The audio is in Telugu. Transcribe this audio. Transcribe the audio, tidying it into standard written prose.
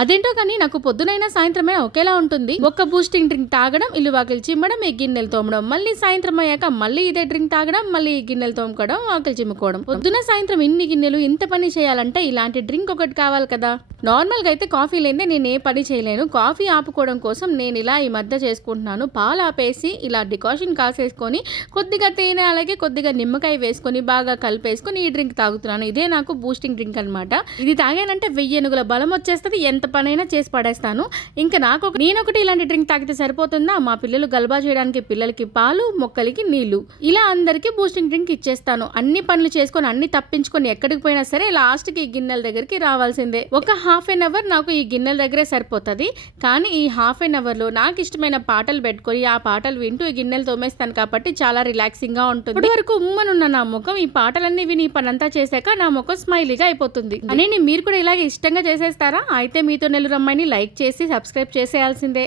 అదేంటో కానీ నాకు పొద్దునైనా సాయంత్రమైనా ఒకేలా ఉంటుంది. ఒక్క బూస్టింగ్ డ్రింక్ తాగడం, ఇల్లు వాకిలి చిమ్మడం, ఈ గిన్నెలు తోమడం, మళ్ళీ సాయంత్రం అయ్యాక మళ్ళీ ఇదే డ్రింక్ తాగడం, మళ్ళీ ఈ గిన్నెలు తోముకోవడం, వాకిలి చిమ్ముకోవడం. పొద్దున సాయంత్రం ఇన్ని గిన్నెలు ఇంత పని చేయాలంటే ఇలాంటి డ్రింక్ ఒకటి కావాలి కదా. నార్మల్ గా అయితే కాఫీ లేదే నేను ఏ పని చేయలేను. కాఫీ ఆపుకోవడం కోసం నేను ఇలా ఈ మధ్య చేసుకుంటున్నాను. పాలు ఆపేసి ఇలా డికాషన్ కాసేసుకొని కొద్దిగా తేనె అలాగే కొద్దిగా నిమ్మకాయ వేసుకొని బాగా కలిపేసుకొని ఈ డ్రింక్ తాగుతున్నాను. ఇదే నాకు బూస్టింగ్ డ్రింక్ అనమాట. ఇది తాగానంటే 1000 ఏనుగుల బలం వచ్చేస్తుంది. ఎంత పనైనా చేసి పడేస్తాను. ఇంకా నేనొకటి ఇలాంటి డ్రింక్ తాగితే సరిపోతుందా? మా పిల్లలు గల్బా చేయడానికి పిల్లలకి పాలు, మొక్కలకి నీళ్లు, ఇలా అందరికీ బూస్టింగ్ డ్రింక్ ఇచ్చేస్తాను. అన్ని పనులు చేసుకొని అన్ని తప్పించుకొని ఎక్కడికి పోయినా సరే లాస్ట్కి ఈ గిన్నెల దగ్గరికి రావాల్సిందే. ఒక హాఫ్ అన్ అవర్ నాకు ఈ గిన్నెల దగ్గరే సరిపోతుంది. కానీ ఈ హాఫ్ అన్ అవర్లో నాకు ఇష్టమైన పాటలు పెట్టుకొని ఆ పాటలు వింటూ ఈ గిన్నెలు తోమేస్తాను కాబట్టి చాలా రిలాక్సింగ్ గా ఉంటుంది. ఇప్పటి వరకు ఉమ్మనున్న నా ముఖం ఈ పాటలన్నీ విని పనంతా చేశాక నా ముఖం స్మైలీగా అయిపోతుంది. అని మీరు కూడా ఇలాగే ఇష్టంగా చేసేస్తారా? అయితే మీతో నెల రమ్మని లైక్ చేసి సబ్స్క్రైబ్ చేసేయాల్సిందే.